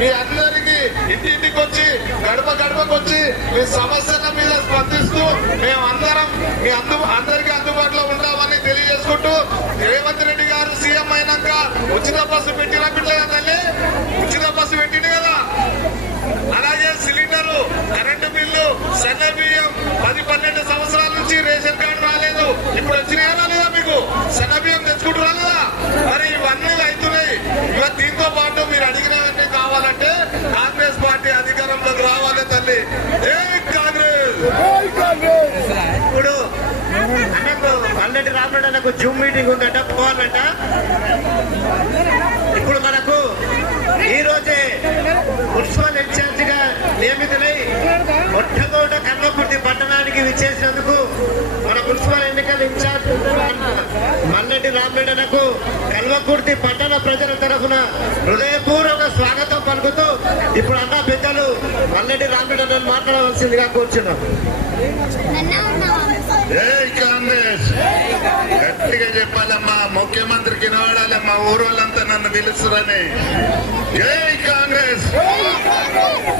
మీ అందరికీ ఇంటింటికి వచ్చి గడప గడపకు వచ్చి మీ సమస్యల మీద స్పందిస్తూ మేమందరం మీ అందరికీ అందుబాటులో ఉంటామని తెలియజేసుకుంటూ, రేవంత్ రెడ్డి గారు సీఎం అయినాక ఉచిత బస్సు పెట్టిన బిడ్డగా తల్లి ఉచిత బస్సు పెట్టింది కదా, అలాగే సిలిండరు, కరెంటు బిల్లు, సన్న బియ్యం 10-12 సంవత్సరాల నుంచి రేషన్ కార్డు రాలేదు, ఇప్పుడు వచ్చినాయా రాలేదా? మీకు సన్న బియ్యం తెచ్చుకుంటూ రాలేదా? మరి ఇవన్నీ అవుతున్నాయి. ఇవాళ దీంతో పాటు మీరు అడిగినవన్నీ కావాలంటే కాంగ్రెస్ పార్టీ అధికారంలోకి రావాలి తల్లి. కాంగ్రెస్ ఇప్పుడు అన్నకు పల్లెటి రామరెడ్డి అన్నకు జూమ్ మీటింగ్ ఉందట, పోవాలంట. ఇప్పుడు మనకు ఈ రోజే మున్సిపల్ ఇన్ఛార్జ్ గా నియమితులై మొట్టమొదట కల్వకుర్తి పట్టణానికి విచ్చేసినందుకు మన మున్సిపల్ ఎన్నికల ఇన్ఛార్జ్ మల్లెటి రామరెడ్డి అన్నకు కల్వకుర్తి పట్టణ ప్రజల తరఫున హృదయపూర్వక స్వాగతం పలుకుతూ ఇప్పుడు అన్న పెద్దలు మల్లెటి రామరెడ్డి అన్నను మాట్లాడవలసిందిగా కూర్చున్నాం. కాంగ్రెస్ గట్టిగా చెప్పాలమ్మా, ముఖ్యమంత్రికి నవాడాలమ్మా, ఊరోళ్ళంతా నన్ను పిలుస్తురని. జై కాంగ్రెస్,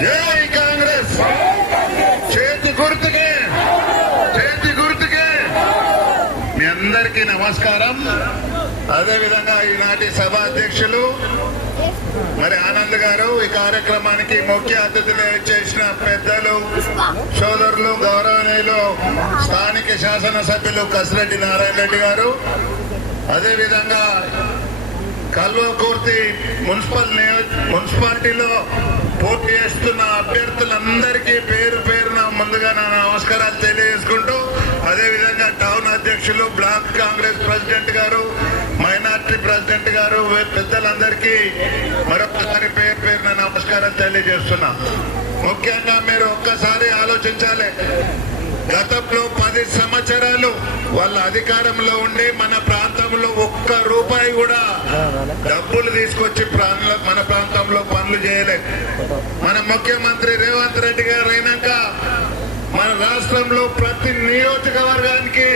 జై కాంగ్రెస్. చేతి గుర్తుకే, చేతి గుర్తుకే. మీ అందరికీ నమస్కారం. అదేవిధంగా ఈనాటి సభ అధ్యక్షులు మరి ఆనంద్ గారు, ఈ కార్యక్రమానికి ముఖ్య అతిథిగా చేసిన పెద్దలు, సోదరులు, గౌరవనీయులు స్థానిక శాసనసభ్యులు కసిరెడ్డి నారాయణ రెడ్డి గారు, అదేవిధంగా కల్వకుర్తి మున్సిపాలిటీలో పోటీ చేస్తున్న అభ్యర్థులందరికీ పేరు పేరున ముందుగా నా నమస్కారాలు తెలియజేసుకుంటూ, అదేవిధంగా టౌన్ అధ్యక్షులు, బ్లాక్ కాంగ్రెస్ ప్రెసిడెంట్ గారు, మైనార్టీ ప్రెసిడెంట్ గారు, పెద్దలందరికీ మరొకసారి పేరు పేరున నమస్కారం తెలియజేస్తున్నా. ముఖ్యంగా మీరు ఒక్కసారి ఆలోచించాలి. గతంలో 10 సంవత్సరాలు వాళ్ళ అధికారంలో ఉండి మన ప్రాంతంలో ఒక్క రూపాయి కూడా డబ్బులు తీసుకొచ్చి మన ప్రాంతంలో పనులు చేయలేదు. మన ముఖ్యమంత్రి రేవంత్ రెడ్డి గారు అయినాక మన రాష్ట్రంలో ప్రతి నియోజకవర్గానికి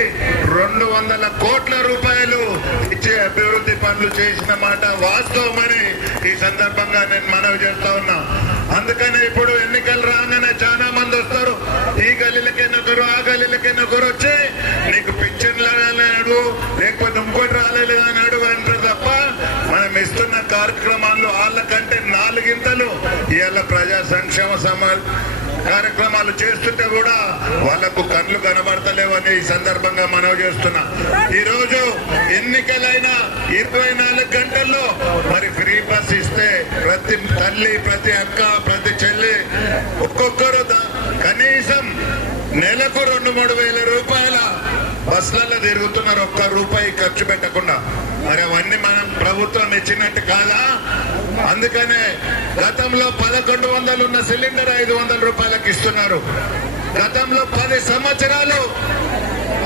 200 కోట్ల రూపాయలు ఇచ్చే అభివృద్ధి పనులు చేసిన మాట వాస్తవమని ఈ సందర్భంగా నేను మనవి చేస్తా ఉన్నా. అందుకనే ఇప్పుడు ఎన్నికలు రాగానే చాలా మంది వస్తారు, ఈ గల్లీలకైనొకరు ఆ గల్లీలకైనొకరు వచ్చి నీకు పింఛన్లు రాలేడు లేకపోతే ఇంకోటి రాలేదు అని అడుగు అంటారు తప్ప మనం ఇస్తున్న కార్యక్రమాల్లో వాళ్ళకంటే 4 గింతలు ఇవాళ ప్రజా సంక్షేమ కార్యక్రమాలు చేస్తుంటే కూడా వాళ్లకు కళ్ళు కనబడతలేవని ఈ సందర్భంగా మనవి చేస్తున్నా. ఈ రోజు ఎన్నికలైన 24 గంటల్లో మరి ఫ్రీ బస్ ఇస్తే ప్రతి తల్లి, ప్రతి అక్క, ప్రతి చెల్లి ఒక్కొక్కరు కనీసం నెలకు 2-3 వేల రూపాయల బస్సులలో తిరుగుతున్నారు, ఒక్క రూపాయి ఖర్చు పెట్టకుండా. మరి అవన్నీ మనం ప్రభుత్వం ఇచ్చినట్టు కాదా? అందుకనే గతంలో 1100 ఉన్న సిలిండర్ 500 రూపాయలకు ఇస్తున్నారు. గతంలో 10 సంవత్సరాలు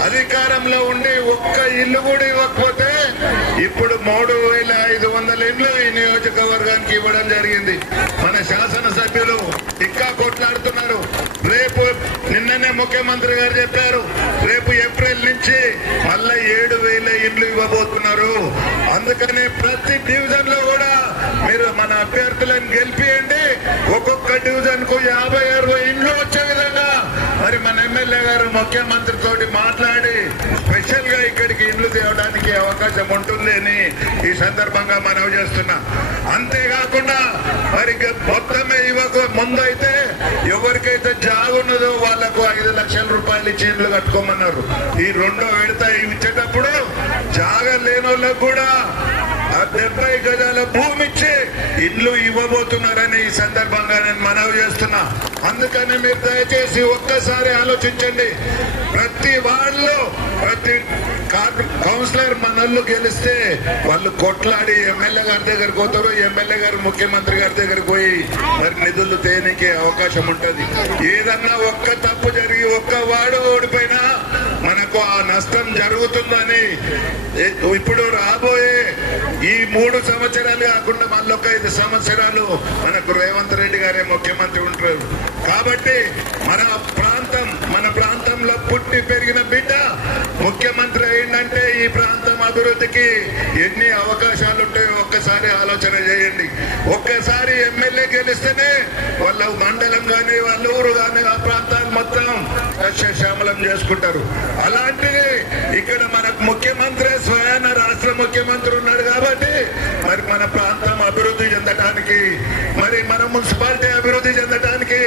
అధికారంలో ఉండి ఒక్క ఇల్లు కూడా ఇవ్వకపోతే ఇప్పుడు 3500 ఇండ్లు ఈ నియోజకవర్గానికి ఇవ్వడం జరిగింది. మన శాసనసభ్యులు ఇంకా కొట్లాడుతున్నారు. రేపు నిన్ననే ముఖ్యమంత్రి గారు చెప్పారు, రేపు ఏప్రిల్ నుంచి మళ్ళా 7000 ఇండ్లు ఇవ్వబోతున్నారు. అందుకని ప్రతి డివిజన్ లో కూడా మీరు మన అభ్యర్థులను గెలిపియండి. ఒక్కొక్క డివిజన్ కు 50-60 ఇండ్లు వచ్చే విధంగా మరి మన ఎమ్మెల్యే గారు ముఖ్యమంత్రి తోటి మాట్లాడి స్పెషల్ గా ఇక్కడికి ఇండ్లు తేవడానికి అవకాశం ఉంటుంది అని ఈ సందర్భంగా మనవి చేస్తున్నా. అంతేకాకుండా మరి మొత్తమే ఇవ్వక ముందు అయితే ఎవరికైతే జాగున్నదో వాళ్లకు 5 లక్షల రూపాయలు ఇచ్చి ఇండ్లు కట్టుకోమన్నారు. ఈ 2వ విడత ఇచ్చేటప్పుడు జాగా లేని వాళ్ళకు కూడా 70 గజాల భూమి ఇచ్చి ఇల్లు ఇవ్వబోతున్నారని ఈ సందర్భంగా నేను మనవి చేస్తున్నా. అందుకని మీరు దయచేసి ఒక్కసారి ఆలోచించండి. ప్రతి వార్డులో ప్రతి కౌన్సిలర్ మనల్ని గెలిస్తే వాళ్ళు కొట్లాడి ఎమ్మెల్యే గారి దగ్గరకు పోతారు, ఎమ్మెల్యే గారు ముఖ్యమంత్రి గారి దగ్గరకు పోయి మరి నిధులు తేనికే అవకాశం ఉంటుంది. ఏదన్నా ఒక్క తప్పు జరిగి ఒక్క వార్డు ఓడిపోయినా మనకు ఆ నష్టం జరుగుతుందని ఇప్పుడు రాబోయే ఈ 3 సంవత్సరాలు కాకుండా మళ్ళీ ఒక 5 సంవత్సరాలు మనకు రేవంత్ రెడ్డి గారే ముఖ్యమంత్రి ఉంటారు. కాబట్టి మన ప్రాంతం ప్రాంతంలో పుట్టి పెరిగిన బిడ్డ ముఖ్యమంత్రి అయిందంటే ఈ ప్రాంతం అభివృద్ధికి ఎన్ని అవకాశాలు ఉంటాయో ఒక్కసారి ఆలోచన చేయండి. ఒక్కసారి ఎమ్మెల్యే గెలిస్తేనే వాళ్ళ మండలం కానీ వాళ్ళ ఊరు కానీ ఆ ప్రాంతాన్ని మొత్తం సస్యశ్యామలం చేసుకుంటారు. అలాంటిది ఇక్కడ మనకు ముఖ్యమంత్రి స్వయాన రాష్ట్ర ముఖ్యమంత్రి ఉన్నాడు కాబట్టి మరి మన ప్రాంతం అభివృద్ధి చెందడానికి, మరి మన మున్సిపాలిటీ అభివృద్ధి చెందడానికి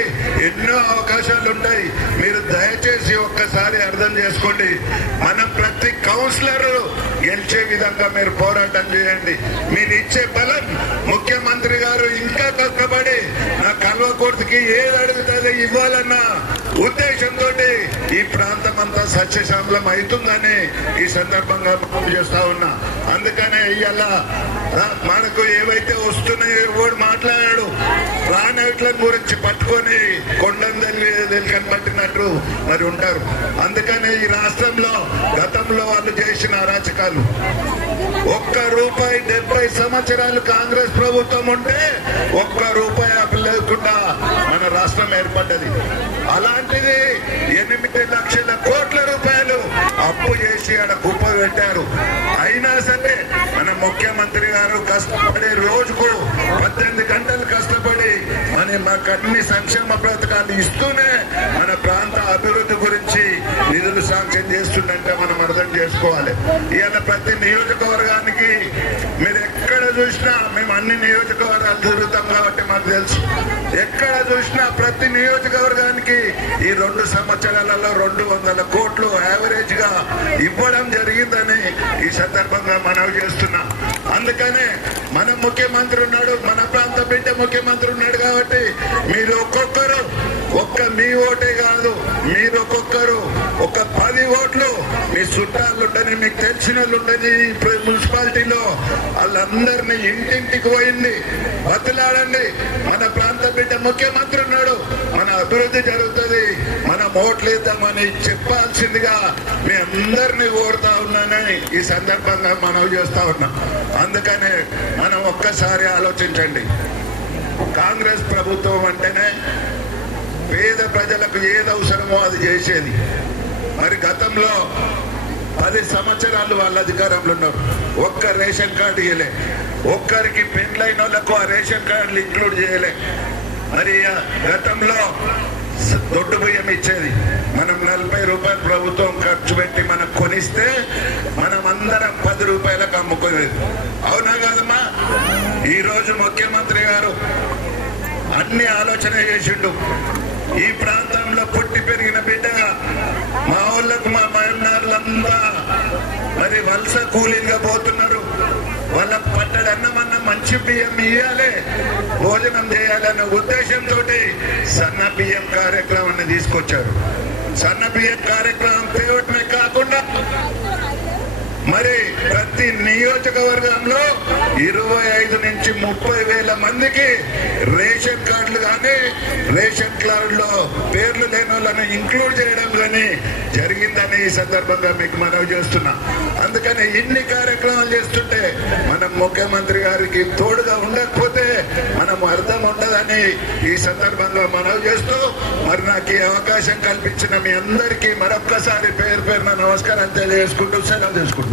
ఎన్నో అవకాశాలు ఉంటాయి. మీరు దయచేసి ఒక్కసారి అర్థం చేసుకోండి. మనం ప్రతి కౌన్సిలర్ గెలిచే విధంగా మీరు పోరాటం చేయండి. మీరు ఇచ్చే బలం ముఖ్యమంత్రి గారు ఇంకా కష్టపడి నా కల్వకుర్తికి ఏది అడుగుతుందో ఇవ్వాలన్న ఉద్దేశంతో ఈ ప్రాంతం అంతా సస్యశ్యామలం అవుతుందని ఈ సందర్భంగా చేస్తా ఉన్నా. అందుకనే ఇవాళ మనకు ఏవైతే వస్తున్నాయో ఎవరు మాట్లాడాడు రానట్ల గురించి పట్టుకొని కొండందల్లి కనబట్టినట్టు మరి ఉంటారు. అందుకనే ఈ రాష్ట్రంలో గతంలో వాళ్ళు చేసిన అరాచకాలు, ₹1 70 సంవత్సరాలు కాంగ్రెస్ ప్రభుత్వం ఉంటే ₹1 అప్పు లేకుండా మన రాష్ట్రం ఏర్పడ్డది. అలాంటిది 8 లక్షల కోట్ల రూపాయలు అప్పు చేసి ఆడ కుప్ప పెట్టారు. అయినా సరే మన ముఖ్యమంత్రి గారు కష్టపడి రోజుకు 18 గంటలు కష్టపడి మాకు అన్ని సంక్షేమ పథకాలు ఇస్తూనే మన ప్రాంత అభివృద్ధి గురించి నిధులు శాంక్షన్ చేస్తుందంటే మనం అర్థం చేసుకోవాలి. ఇవాళ ప్రతి నియోజకవర్గానికి మీరు ఎక్కడ చూసినా, మేము అన్ని నియోజకవర్గాలు తిరుగుతాం కాబట్టి మాకు తెలుసు, ఎక్కడ చూసినా ప్రతి నియోజకవర్గానికి ఈ 2 సంవత్సరాలలో 200 కోట్లు యావరేజ్ గా ఇవ్వడం జరిగిందని ఈ సందర్భంగా మనవి చేస్తున్నా. అందుకనే మన ముఖ్యమంత్రి ఉన్నాడు, మన ప్రాంత బిడ్డ ముఖ్యమంత్రి ఉన్నాడు కాబట్టి మీరు ఒక్కొక్కరు మీ ఓటే కాదు, మీరు ఒక్కొక్కరు 10 ఓట్లు మీ చుట్టాలు ఉండని, మీకు తెలిసిన వాళ్ళు ఉండని మున్సిపాలిటీలో వాళ్ళందరినీ ఇంటింటికి పోయింది బతిలాడండి. మన ప్రాంత బిడ్డ ముఖ్యమంత్రి ఉన్నాడు, మన అభివృద్ధి జరుగుతుంది, మనం ఓట్లేద్దామని చెప్పాల్సిందిగా మీ అందరినీ కోరుతా ఉన్నానని ఈ సందర్భంగా మనవి చేస్తా ఉన్నాం. అందుకనే మనం ఒక్కసారి ఆలోచించండి. కాంగ్రెస్ ప్రభుత్వం అంటేనే పేద ప్రజలకు ఏది అవసరమో అది చేసేది. మరి గతంలో 10 సంవత్సరాలు వాళ్ళ అధికారంలో ఉన్నారు, ఒక్క రేషన్ కార్డు ఇవ్వలే, ఒక్కరికి పెండ్లైన వాళ్ళకు ఆ రేషన్ కార్డులు ఇంక్లూడ్ చేయలే. మరి గతంలో దొడ్డు బియ్యం ఇచ్చేది, మనం ₹40 ప్రభుత్వం ఖర్చు పెట్టి మనం కొనిస్తే మనం అందరం ₹10 అమ్ముకునేది. అవునా కాదమ్మా? ఈ రోజు ముఖ్యమంత్రి గారు అన్ని ఆలోచన చేసిండు. ఈ ప్రాంతంలో పుట్టి పెరిగిన బిడ్డగా మా ఊళ్ళకు మా మహిళలంతా మరి వలస కూలీలుగా పోతున్నారు. వాళ్ళకు పట్టడన్నమన్న మంచి బియ్యం ఇవ్వాలి, భోజనం చేయాలన్న ఉద్దేశంతో సన్న బియ్యం కార్యక్రమాన్ని తీసుకొచ్చారు. సన్న బియ్యం కార్యక్రమం తేవటమే కాకుండా మరి ప్రతి నియోజకవర్గంలో 25 నుంచి 30 వేల మందికి రేషన్ కార్డులు కానీ రేషన్ కార్డులో పేర్లు లేని వాళ్ళని ఇంక్లూడ్ చేయడం కానీ జరిగిందని ఈ సందర్భంగా మీకు మనవి చేస్తున్నా. అందుకని ఇన్ని కార్యక్రమాలు చేస్తుంటే మనం ముఖ్యమంత్రి గారికి తోడుగా ఉండకపోతే మనం అర్థం ఉండదని ఈ సందర్భంగా మనవి చేస్తూ, మరి నాకు ఈ అవకాశం కల్పించిన మీ అందరికీ మరొక్కసారి పేరున నమస్కారం తెలియజేసుకుంటూ సెలవు తీసుకుంటున్నాను.